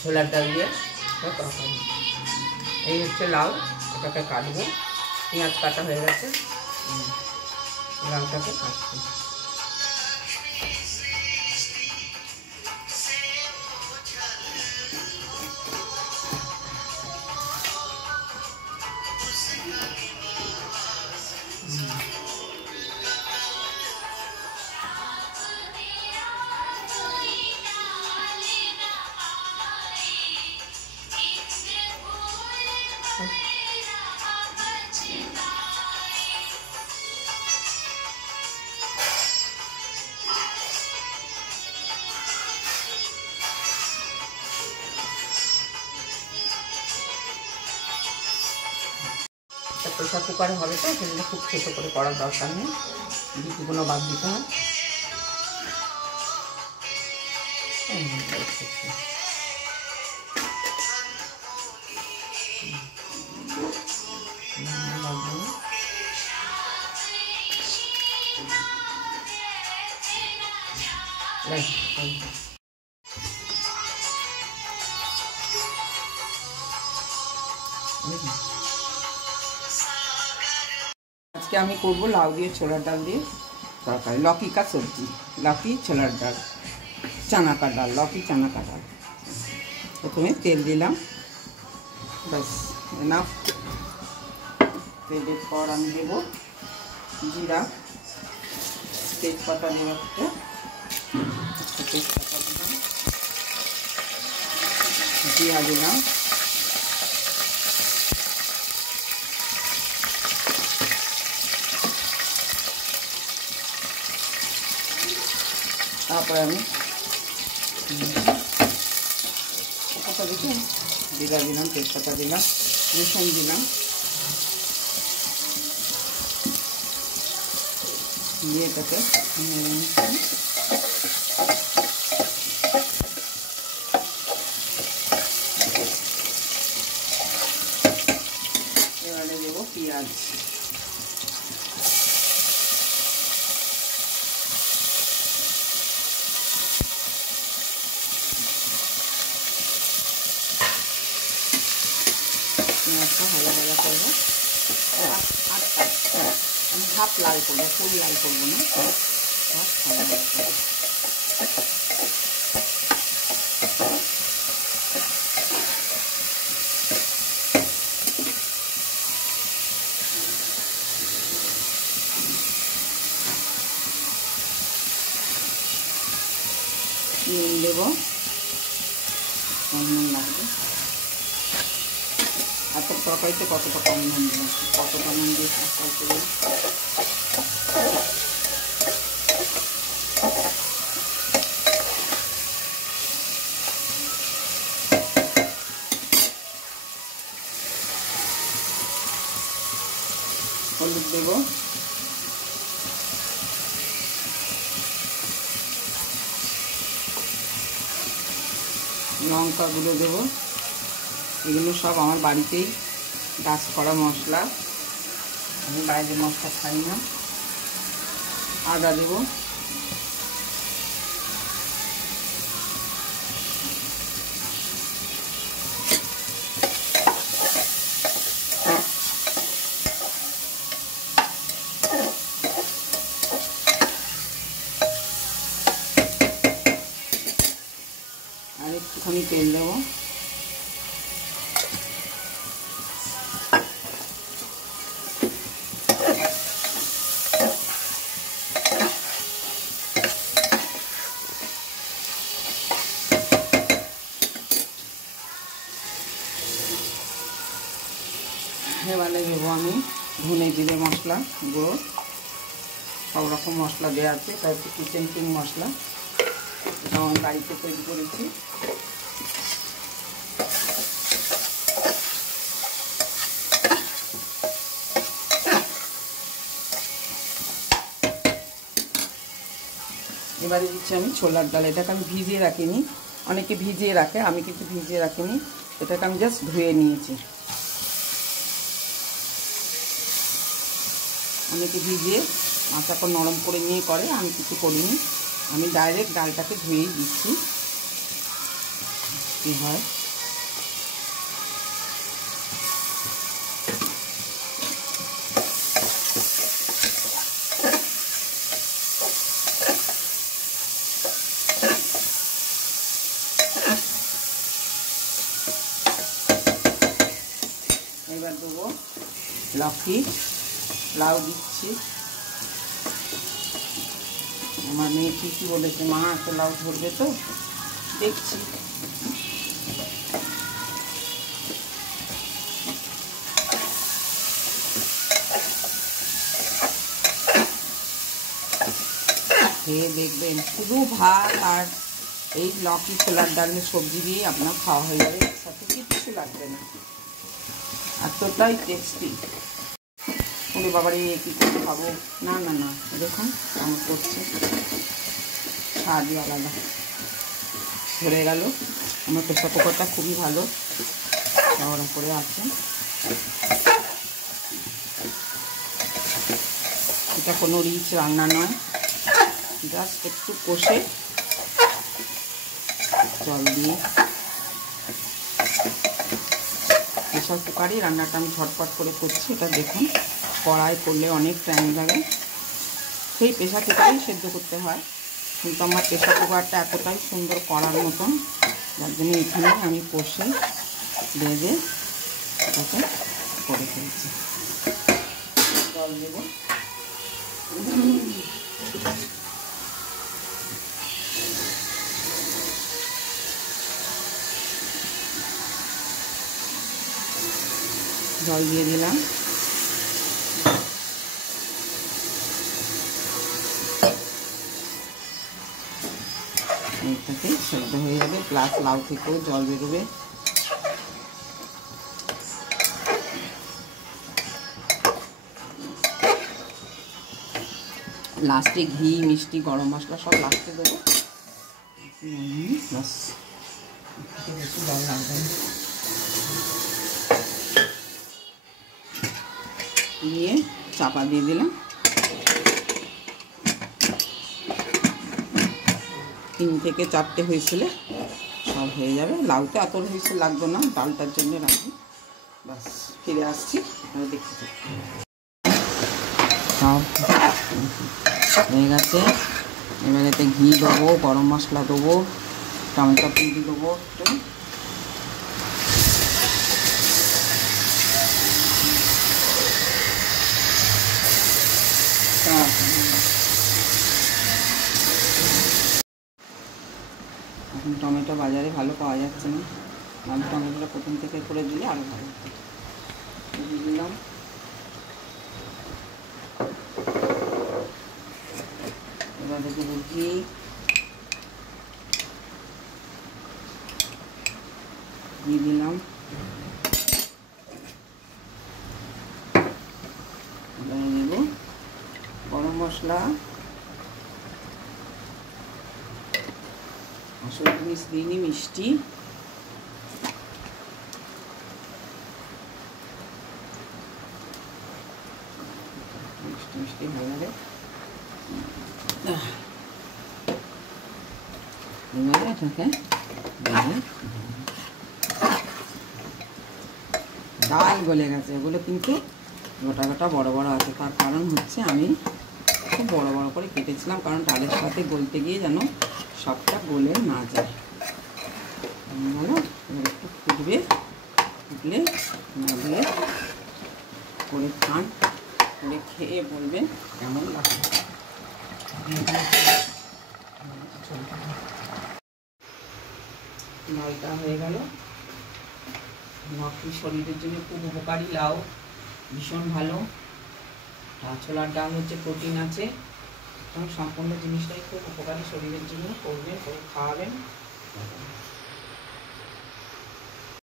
ছোলার ডাল দিয়ে তরকারি। এই হচ্ছে লাউ, এটাকে কাটবো। পেঁয়াজ কাটা হয়ে গেছে, লাউটাকে কাটছি। প্রেশার কুকারে হবে তো, সেগুলো খুব ছোটো করে করার দরকার নেই, বিচিগুলো বাদ দিতে হয়। আজকে আমি করবো লাউ দিয়ে ছোলার ডাল দিয়ে তরকারি। लौकी का सब्जी, लौकी ছোলার ডাল, চানা का ডাল, लौकी চানা का ডাল। প্রথমে তেল দিলাম, ব্যাস এনাফ। তেলের পর আমি দেবো জিরা, তেজপাতা দেবো একটা, তেজপাতা দিলাম, জিরা দিলাম, তারপরে আমি তেজপাতা দিলাম, জিরা দিলাম, তেজপাতা দিলাম, রসুন দিলাম, দিয়ে এটাকে এবারে দেবো পেঁয়াজ, পেঁয়াজটা ভালো ভালো করবো। আমি হাফ লাল করবো, ফুল লাল করবো না, হাফ ভালো ভালো করবো। নুন দেবো, নুন লাগবে। এত তরকারিতে কতটা কম নুন দেবো, কতটা নুন দিয়ে তরকারি দেবো। হলুদ দেবো, লঙ্কা গুঁড়ো দেবো। এগুলো সব আমার বাড়িতেই গাছ করা মশলা, আমি বাইরের মশলা খাই না। আদা দেবো, আর একটুখানি তেল দেবো। এবারে দেবো আমি ধনে জিরে মশলা গুঁড়ো, সব রকম মশলা দেওয়া আছে, তার হচ্ছে কিচেন কিং মশলা, এটা আমি বাড়িতে তৈরি করেছি। এবারে দিচ্ছি আমি ছোলার ডাল, এটাকে আমি ভিজিয়ে রাখিনি, অনেকে ভিজিয়ে রাখে, আমি কিন্তু ভিজিয়ে রাখিনি, এটাকে আমি জাস্ট ধুয়ে নিয়েছি। অনেকে ভিজিয়ে আটাটা নরম করে নিয়ে করে, আমি কিছু করিনি, আমি ডাইরেক্ট ডালটাকে ধুয়েই দিচ্ছি। টেস্টি হয়। এবার দেবো লকি, লাউ দিচ্ছি। আমার মেয়ে ঠিকই বলেছে, মা এত লাউ ধরবে তো, দেখছি। খেয়ে দেখবেন, শুধু ভাত আর এই লকি ছোলার ডালের সবজি দিয়ে আপনার খাওয়া হয়ে যাবে, এর সাথে কিচ্ছু লাগবে না, এতটাই টেস্টি। ওরে বাবারে কী করে খাবো, না না না, দেখুন কেমন করছে, স্বাদই আলাদা। ধরে গেল, আমার প্রেসার কুকারটা খুবই ভালো, চওড়া করে আছে। এটা কোনো রিচ রান্না নয়, জাস্ট একটু কষে জল দিয়ে। প্রেসার কুকারই রান্নাটা আমি ঝটপট করে করছি। এটা দেখুন, কড়াই করলে অনেক টাইম লাগে, সেই প্রেসার কুকারেই সেদ্ধ করতে হয়, কিন্তু আমার প্রেসার কুকারটা এতটাই সুন্দর করার মতন, যার জন্য এখানে আমি কষে ভেজে এটাকে করে ফেলছি। জল দেব, জল দিয়ে দিলাম। এইটাকে সেদ্ধ হয়ে যাবে, প্লাস লাউ থেকেও জল বেরোবে। লাস্টে ঘি, মিষ্টি, গরম মশলা সব লাস্টে দেবো, বাস, বেশি জল লাগবে না। দিয়ে চাপা দিয়ে দিলাম। 3 থেকে 4টে হয়েছিল সব হয়ে যাবে। লাউতে এত হয়েছে লাগবে না, ডালটার জন্য রাখি। বাস, ফিরে আসছি, দেখতে সব হয়ে গেছে। এবার এতে ঘি দেবো, গরম মশলা দেবো, টমেটো পিঁড়ি দেবো একটু, এখন টমেটো বাজারে ভালো পাওয়া যাচ্ছে না, আমি টমেটোটা প্রথম থেকে করে দিলে আরও ভালো হতো। দিয়ে দিলাম, এবার দেবো ঘি, দিয়ে দিলাম, এবার দেবো গরম মশলা, আসলে জিনিস দিইনি, মিষ্টি, মিষ্টি মিষ্টি হয়ে যাবে। এবারে এটাকে ডাল গলে গেছে, এগুলো কিন্তু গোটা গোটা বড় বড় আছে, তার কারণ হচ্ছে আমি খুব বড় বড় করে কেটেছিলাম, কারণ ডালের সাথে গলতে গিয়ে যেন সবটা গলে না যায়। ভালো, এবার একটু ফুটবে, ফুটলে না দিয়ে করে খান, করে খেয়ে বলবেন কেমন লাগে। ডালটা হয়ে গেল। লকি শরীরের জন্য খুব উপকারী, লাউ ভীষণ ভালো, ছোলার ডাল হচ্ছে প্রোটিন আছে, সম্পূর্ণ জিনিসটাই খুব উপকারী শরীরের জন্য। করবেন, খাওয়াবেন।